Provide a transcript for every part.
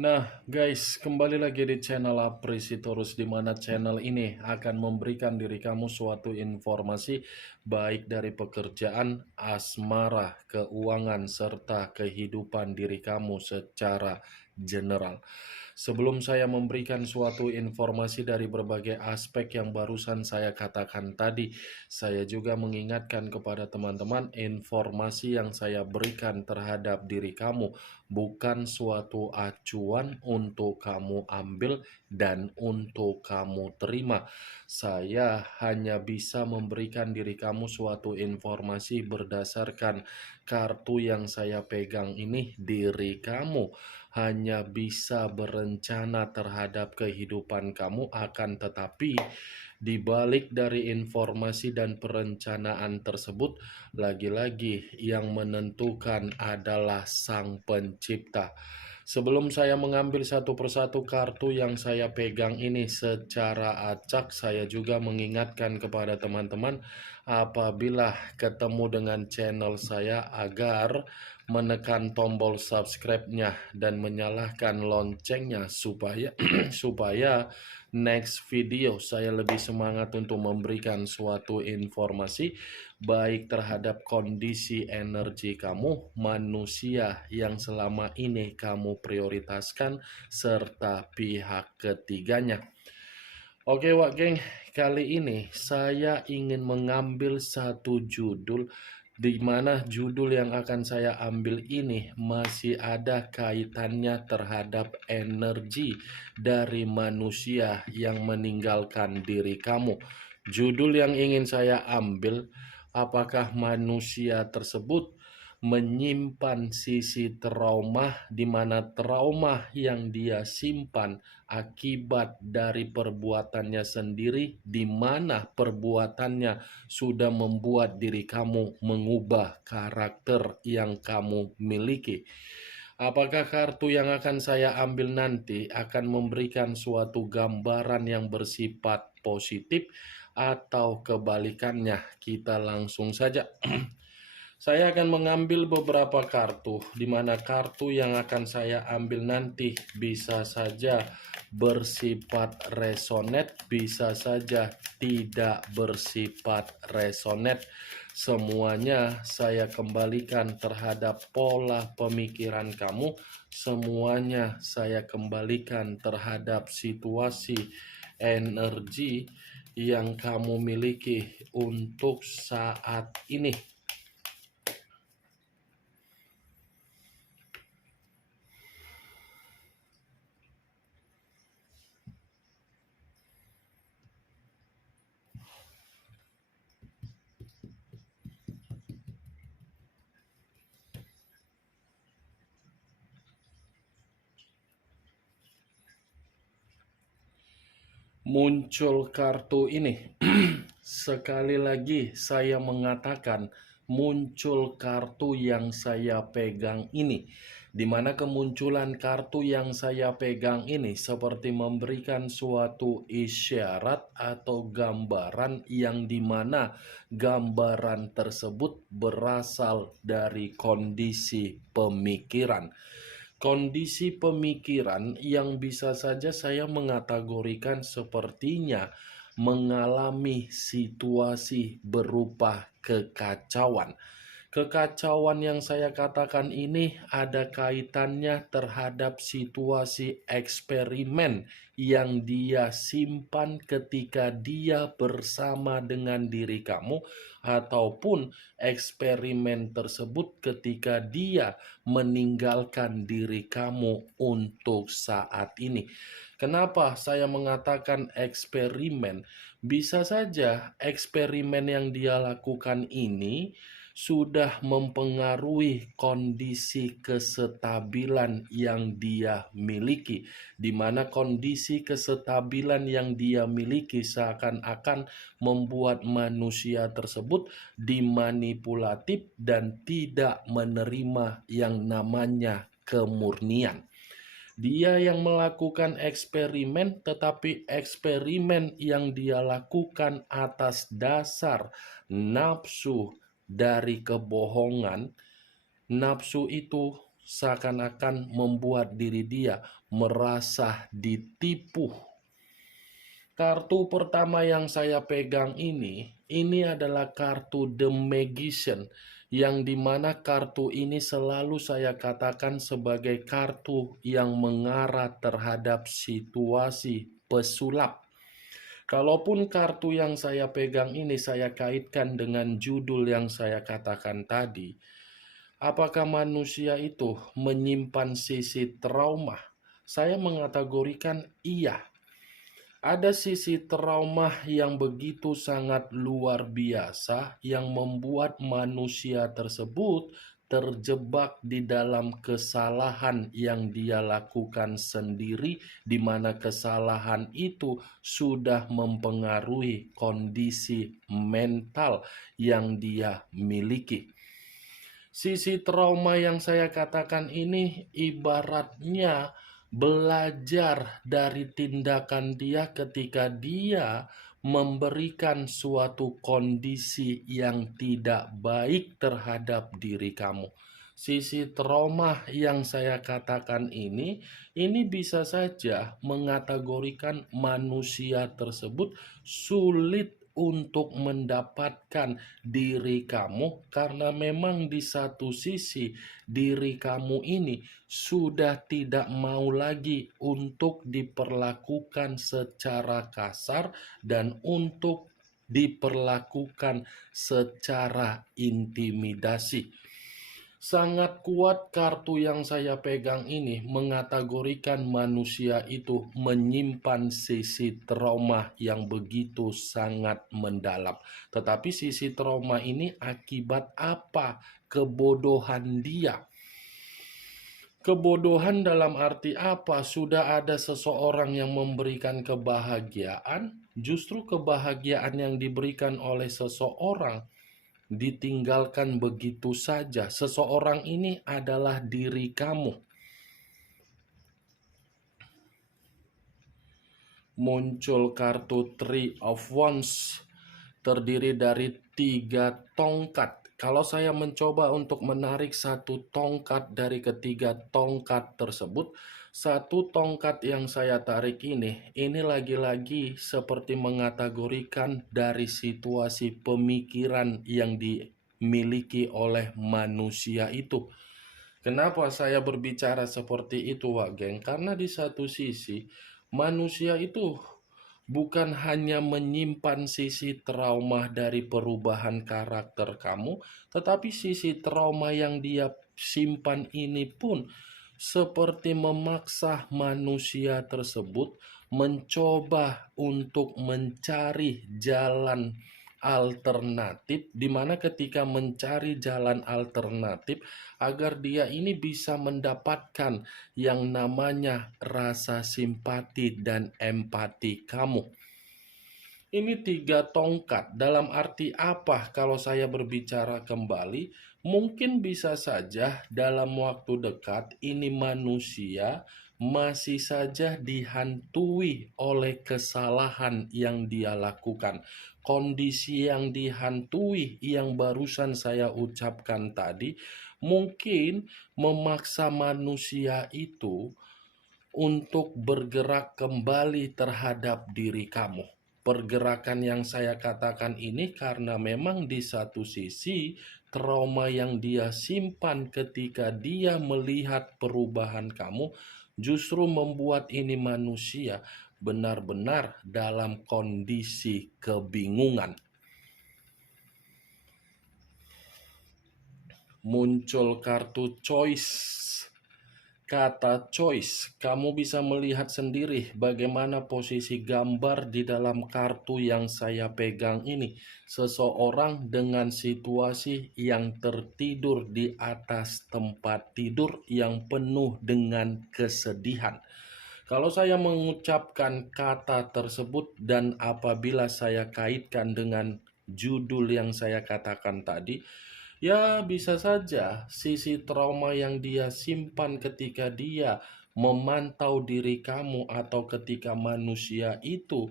Nah guys, kembali lagi di channel Apresitorus, di mana channel ini akan memberikan diri kamu suatu informasi baik dari pekerjaan, asmara, keuangan, serta kehidupan diri kamu secara general. Sebelum saya memberikan suatu informasi dari berbagai aspek yang barusan saya katakan tadi, saya juga mengingatkan kepada teman-teman, informasi yang saya berikan terhadap diri kamu bukan suatu acuan untuk kamu ambil dan untuk kamu terima. Saya hanya bisa memberikan diri kamu suatu informasi berdasarkan kartu yang saya pegang ini. Diri kamu hanya bisa berencana terhadap kehidupan kamu, akan tetapi di balik dari informasi dan perencanaan tersebut, lagi-lagi yang menentukan adalah Sang Pencipta. Sebelum saya mengambil satu persatu kartu yang saya pegang ini secara acak, saya juga mengingatkan kepada teman-teman apabila ketemu dengan channel saya agar menekan tombol subscribe-nya dan menyalakan loncengnya supaya supaya next video saya lebih semangat untuk memberikan suatu informasi baik terhadap kondisi energi kamu, manusia yang selama ini kamu prioritaskan, serta pihak ketiganya. Oke Wak Geng, kali ini saya ingin mengambil satu judul di mana judul yang akan saya ambil ini masih ada kaitannya terhadap energi dari manusia yang meninggalkan diri kamu. Judul yang ingin saya ambil, apakah manusia tersebut menyimpan sisi trauma, di mana trauma yang dia simpan akibat dari perbuatannya sendiri, di mana perbuatannya sudah membuat diri kamu mengubah karakter yang kamu miliki. Apakah kartu yang akan saya ambil nanti akan memberikan suatu gambaran yang bersifat positif atau kebalikannya? Kita langsung saja. Saya akan mengambil beberapa kartu, di mana kartu yang akan saya ambil nanti bisa saja bersifat resonate, bisa saja tidak bersifat resonate. Semuanya saya kembalikan terhadap pola pemikiran kamu, semuanya saya kembalikan terhadap situasi energi yang kamu miliki untuk saat ini. Muncul kartu ini. Sekali lagi saya mengatakan muncul kartu yang saya pegang ini, di mana kemunculan kartu yang saya pegang ini seperti memberikan suatu isyarat atau gambaran yang dimana gambaran tersebut berasal dari kondisi pemikiran. Kondisi pemikiran yang bisa saja saya mengategorikan sepertinya mengalami situasi berupa kekacauan. Kekacauan yang saya katakan ini ada kaitannya terhadap situasi eksperimen yang dia simpan ketika dia bersama dengan diri kamu, ataupun eksperimen tersebut ketika dia meninggalkan diri kamu untuk saat ini. Kenapa saya mengatakan eksperimen? Bisa saja eksperimen yang dia lakukan ini sudah mempengaruhi kondisi kesestabilan yang dia miliki, di mana kondisi kesestabilan yang dia miliki seakan-akan membuat manusia tersebut dimanipulatif dan tidak menerima yang namanya kemurnian. Dia yang melakukan eksperimen, tetapi eksperimen yang dia lakukan atas dasar nafsu dari kebohongan. Nafsu itu seakan-akan membuat diri dia merasa ditipu. Kartu pertama yang saya pegang ini adalah kartu The Magician, yang dimana kartu ini selalu saya katakan sebagai kartu yang mengarah terhadap situasi pesulap. Kalaupun kartu yang saya pegang ini saya kaitkan dengan judul yang saya katakan tadi, apakah manusia itu menyimpan sisi trauma? Saya mengategorikan iya. Ada sisi trauma yang begitu sangat luar biasa yang membuat manusia tersebut terjebak di dalam kesalahan yang dia lakukan sendiri, di mana kesalahan itu sudah mempengaruhi kondisi mental yang dia miliki. Sisi trauma yang saya katakan ini ibaratnya belajar dari tindakan dia ketika dia memberikan suatu kondisi yang tidak baik terhadap diri kamu. Sisi trauma yang saya katakan ini bisa saja mengategorikan manusia tersebut sulit untuk mendapatkan diri kamu, karena memang di satu sisi diri kamu ini sudah tidak mau lagi untuk diperlakukan secara kasar dan untuk diperlakukan secara intimidasi. Sangat kuat kartu yang saya pegang ini mengategorikan manusia itu menyimpan sisi trauma yang begitu sangat mendalam. Tetapi sisi trauma ini akibat apa? Kebodohan dia. Kebodohan dalam arti apa? Sudah ada seseorang yang memberikan kebahagiaan, justru kebahagiaan yang diberikan oleh seseorang ditinggalkan begitu saja. Seseorang ini adalah diri kamu. Muncul kartu Three of Wands, terdiri dari 3 tongkat. Kalau saya mencoba untuk menarik satu tongkat dari ketiga tongkat tersebut, satu tongkat yang saya tarik ini lagi-lagi seperti mengategorikan dari situasi pemikiran yang dimiliki oleh manusia itu. Kenapa saya berbicara seperti itu, Wak Geng? Karena di satu sisi, manusia itu bukan hanya menyimpan sisi trauma dari perubahan karakter kamu, tetapi sisi trauma yang dia simpan ini pun seperti memaksa manusia tersebut mencoba untuk mencari jalan alternatif, di mana ketika mencari jalan alternatif agar dia ini bisa mendapatkan yang namanya rasa simpati dan empati kamu. Ini 3 tongkat. Dalam arti apa kalau saya berbicara kembali? Mungkin bisa saja dalam waktu dekat ini manusia masih saja dihantui oleh kesalahan yang dia lakukan. Kondisi yang dihantui yang barusan saya ucapkan tadi mungkin memaksa manusia itu untuk bergerak kembali terhadap diri kamu. Pergerakan yang saya katakan ini karena memang di satu sisi trauma yang dia simpan ketika dia melihat perubahan kamu justru membuat ini manusia benar-benar dalam kondisi kebingungan. Muncul kartu choice. Kata choice, kamu bisa melihat sendiri bagaimana posisi gambar di dalam kartu yang saya pegang ini. Seseorang dengan situasi yang tertidur di atas tempat tidur yang penuh dengan kesedihan. Kalau saya mengucapkan kata tersebut dan apabila saya kaitkan dengan judul yang saya katakan tadi, ya, bisa saja sisi trauma yang dia simpan ketika dia memantau diri kamu atau ketika manusia itu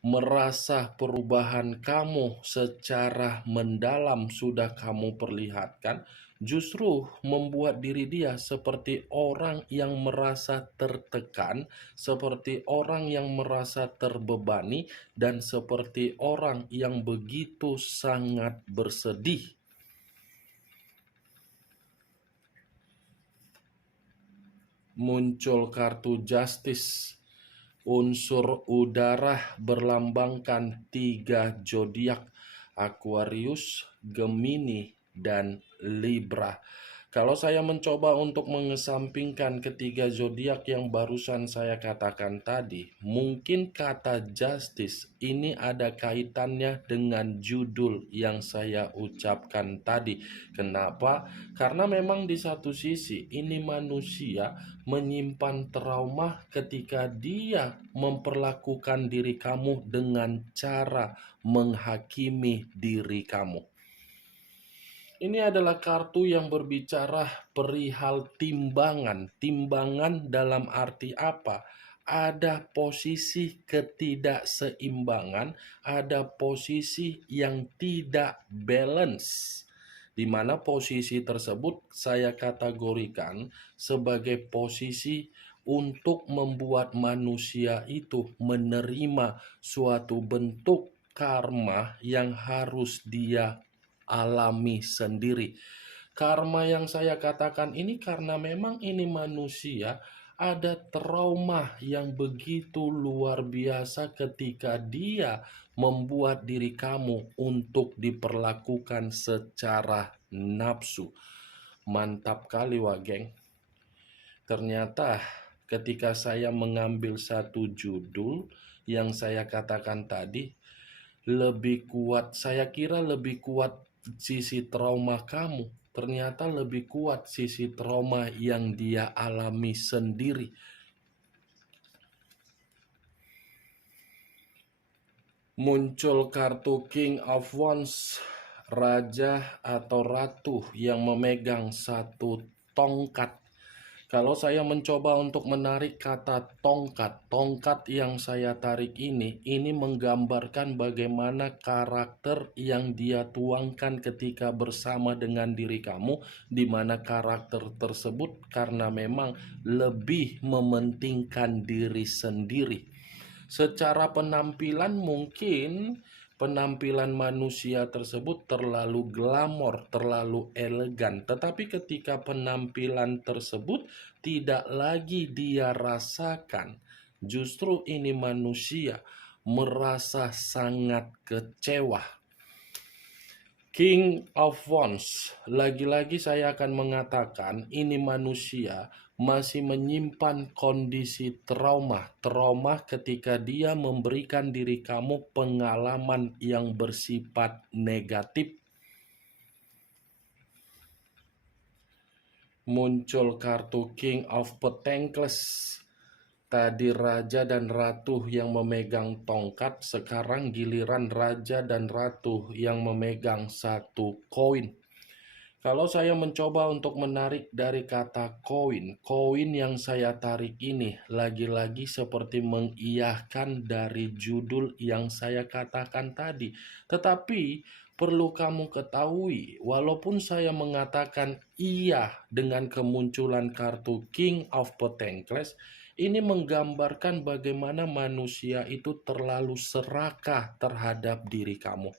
merasa perubahan kamu secara mendalam sudah kamu perlihatkan, justru membuat diri dia seperti orang yang merasa tertekan, seperti orang yang merasa terbebani, dan seperti orang yang begitu sangat bersedih. Muncul kartu justice. Unsur udara berlambangkan 3 zodiak: Aquarius, Gemini, dan Libra. Kalau saya mencoba untuk mengesampingkan ketiga zodiak yang barusan saya katakan tadi, mungkin kata justice ini ada kaitannya dengan judul yang saya ucapkan tadi. Kenapa? Karena memang di satu sisi ini manusia menyimpan trauma ketika dia memperlakukan diri kamu dengan cara menghakimi diri kamu. Ini adalah kartu yang berbicara perihal timbangan. Timbangan dalam arti apa? Ada posisi ketidakseimbangan, ada posisi yang tidak balance. Di mana posisi tersebut saya kategorikan sebagai posisi untuk membuat manusia itu menerima suatu bentuk karma yang harus dia alami sendiri. Karma yang saya katakan ini karena memang ini manusia ada trauma yang begitu luar biasa ketika dia membuat diri kamu untuk diperlakukan secara nafsu. Mantap kali wah geng. Ternyata ketika saya mengambil satu judul yang saya katakan tadi, lebih kuat, saya kira lebih kuat sisi trauma kamu, ternyata lebih kuat sisi trauma yang dia alami sendiri. Muncul kartu King of Wands, raja atau ratu yang memegang satu tongkat. Kalau saya mencoba untuk menarik kata tongkat yang saya tarik ini menggambarkan bagaimana karakter yang dia tuangkan ketika bersama dengan diri kamu, di mana karakter tersebut karena memang lebih mementingkan diri sendiri. Secara penampilan mungkin penampilan manusia tersebut terlalu glamor, terlalu elegan. Tetapi ketika penampilan tersebut tidak lagi dia rasakan, justru ini manusia merasa sangat kecewa. King of Wands, lagi-lagi saya akan mengatakan ini manusia masih menyimpan kondisi trauma ketika dia memberikan diri kamu pengalaman yang bersifat negatif. Muncul kartu King of Pentacles. Tadi raja dan ratu yang memegang tongkat, sekarang giliran raja dan ratu yang memegang satu koin. Kalau saya mencoba untuk menarik dari kata koin yang saya tarik ini lagi-lagi seperti mengiyahkan dari judul yang saya katakan tadi. Tetapi perlu kamu ketahui, walaupun saya mengatakan iya dengan kemunculan kartu King of Pentacles, ini menggambarkan bagaimana manusia itu terlalu serakah terhadap diri kamu.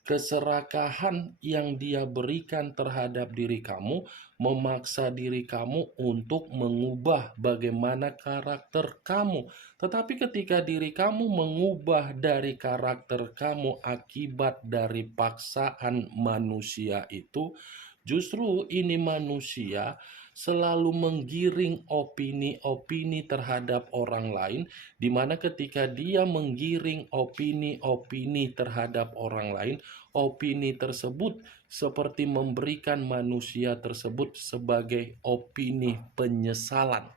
Keserakahan yang dia berikan terhadap diri kamu memaksa diri kamu untuk mengubah bagaimana karakter kamu. Tetapi ketika diri kamu mengubah dari karakter kamu akibat dari paksaan manusia itu, justru ini manusia selalu menggiring opini-opini terhadap orang lain, di mana ketika dia menggiring opini-opini terhadap orang lain, opini tersebut seperti memberikan manusia tersebut sebagai opini penyesalan.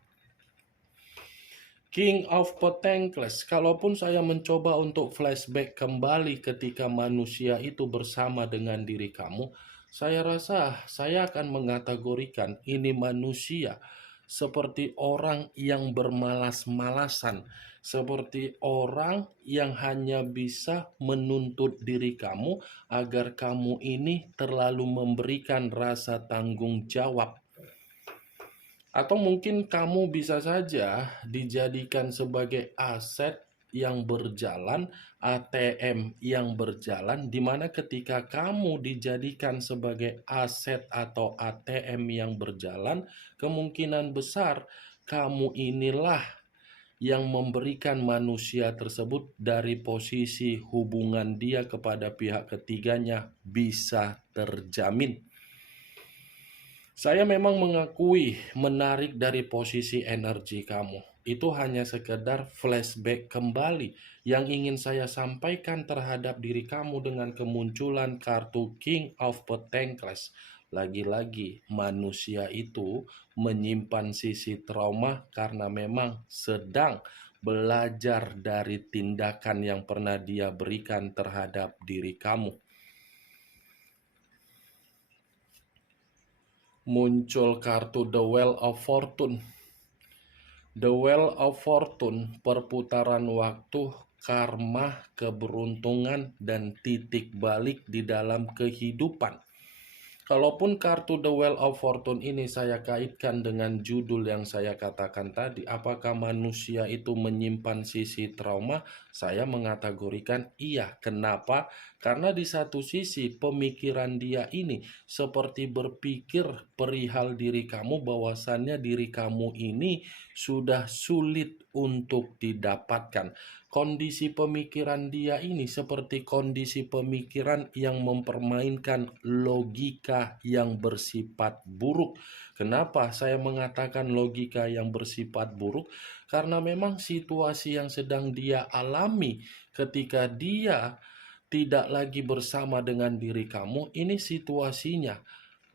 King of Pentacles, kalaupun saya mencoba untuk flashback kembali ketika manusia itu bersama dengan diri kamu, saya rasa saya akan mengategorikan ini manusia seperti orang yang bermalas-malasan. seperti orang yang hanya bisa menuntut diri kamu agar kamu ini terlalu memberikan rasa tanggung jawab. Atau mungkin kamu bisa saja dijadikan sebagai aset yang berjalan, ATM yang berjalan, di mana ketika kamu dijadikan sebagai aset atau ATM yang berjalan, kemungkinan besar kamu inilah yang memberikan manusia tersebut dari posisi hubungan dia kepada pihak ketiganya bisa terjamin. Saya memang mengakui menarik dari posisi energi kamu. Itu hanya sekedar flashback kembali yang ingin saya sampaikan terhadap diri kamu dengan kemunculan kartu King of Pentacles. Lagi-lagi manusia itu menyimpan sisi trauma karena memang sedang belajar dari tindakan yang pernah dia berikan terhadap diri kamu. Muncul kartu The Wheel of Fortune. The Wheel of Fortune, perputaran waktu, karma, keberuntungan, dan titik balik di dalam kehidupan. Kalaupun kartu The Wheel of Fortune ini saya kaitkan dengan judul yang saya katakan tadi, apakah manusia itu menyimpan sisi trauma? Saya mengategorikan iya. Kenapa? Karena di satu sisi pemikiran dia ini seperti berpikir perihal diri kamu, bahwasannya diri kamu ini sudah sulit untuk didapatkan. Kondisi pemikiran dia ini seperti kondisi pemikiran yang mempermainkan logika yang bersifat buruk. Kenapa saya mengatakan logika yang bersifat buruk? Karena memang situasi yang sedang dia alami ketika dia tidak lagi bersama dengan diri kamu, ini situasinya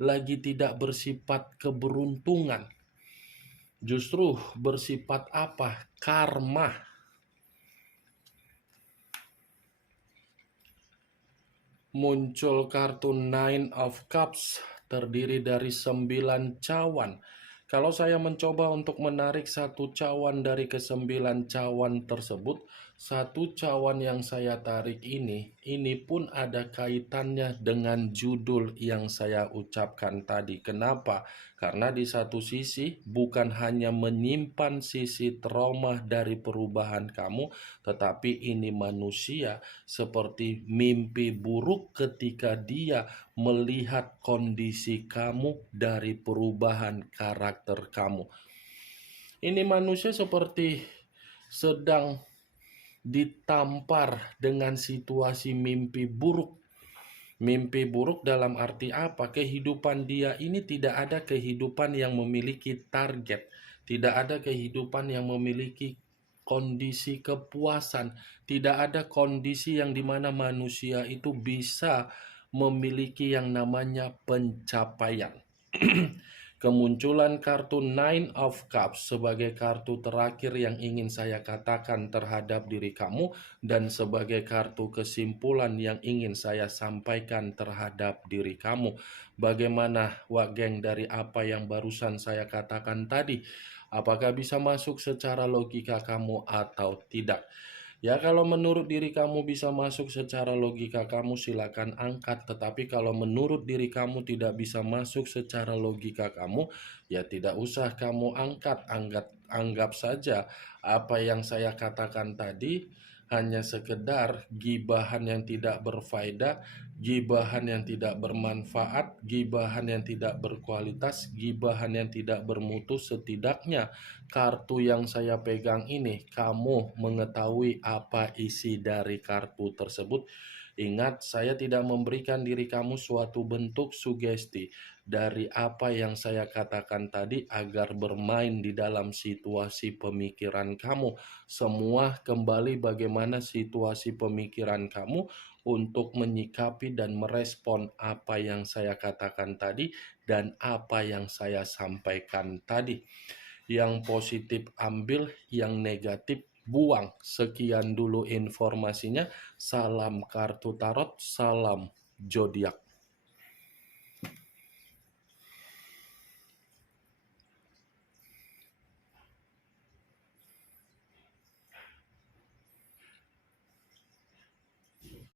lagi tidak bersifat keberuntungan. Justru bersifat apa? Karma. Muncul kartu Nine of Cups, terdiri dari 9 cawan. Kalau saya mencoba untuk menarik satu cawan dari ke-9 cawan tersebut, satu cawan yang saya tarik ini pun ada kaitannya dengan judul yang saya ucapkan tadi. Kenapa? Karena di satu sisi bukan hanya menyimpan sisi trauma dari perubahan kamu, tetapi ini manusia seperti mimpi buruk ketika dia melihat kondisi kamu dari perubahan karakter kamu. Ini manusia seperti sedang ditampar dengan situasi mimpi buruk. Mimpi buruk dalam arti apa? Kehidupan dia ini tidak ada kehidupan yang memiliki target, tidak ada kehidupan yang memiliki kondisi kepuasan, tidak ada kondisi yang dimana manusia itu bisa memiliki yang namanya pencapaian. Kemunculan kartu Nine of Cups sebagai kartu terakhir yang ingin saya katakan terhadap diri kamu, dan sebagai kartu kesimpulan yang ingin saya sampaikan terhadap diri kamu. Bagaimana geng dari apa yang barusan saya katakan tadi? Apakah bisa masuk secara logika kamu atau tidak? Ya, kalau menurut diri kamu bisa masuk secara logika kamu, silakan angkat. Tetapi kalau menurut diri kamu tidak bisa masuk secara logika kamu, ya tidak usah kamu angkat. Anggap saja apa yang saya katakan tadi hanya sekedar gibahan yang tidak berfaedah, gibahan yang tidak bermanfaat, gibahan yang tidak berkualitas, gibahan yang tidak bermutu. Setidaknya kartu yang saya pegang ini, kamu mengetahui apa isi dari kartu tersebut. Ingat, saya tidak memberikan diri kamu suatu bentuk sugesti dari apa yang saya katakan tadi agar bermain di dalam situasi pemikiran kamu. Semua kembali bagaimana situasi pemikiran kamu untuk menyikapi dan merespon apa yang saya katakan tadi dan apa yang saya sampaikan tadi. Yang positif ambil, yang negatif buang. Sekian dulu informasinya. Salam kartu tarot, salam zodiak.